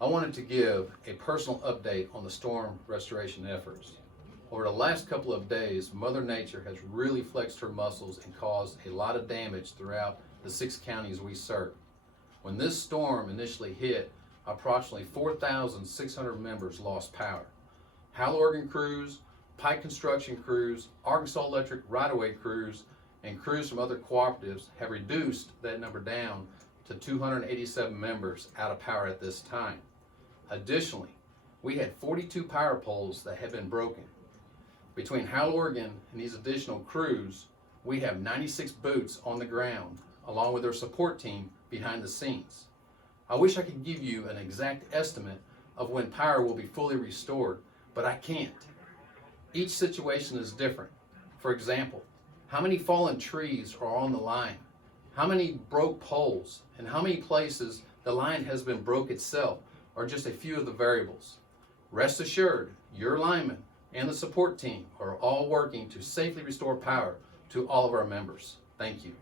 I wanted to give a personal update on the storm restoration efforts. Over the last couple of days, Mother Nature has really flexed her muscles and caused a lot of damage throughout the 6 counties we serve. When this storm initially hit, approximately 4,600 members lost power. Howell-Oregon crews, pipe construction crews, Arkansas Electric right-of-way crews, and crews from other cooperatives have reduced that number down to 287 members out of power at this time. Additionally, we had 42 power poles that have been broken. Between Howell-Oregon and these additional crews, we have 96 boots on the ground, along with their support team behind the scenes. I wish I could give you an exact estimate of when power will be fully restored, but I can't. Each situation is different. For example, how many fallen trees are on the line? How many broke poles? And how many places the line has been broke itself are just a few of the variables. Rest assured, your linemen and the support team are all working to safely restore power to all of our members. Thank you.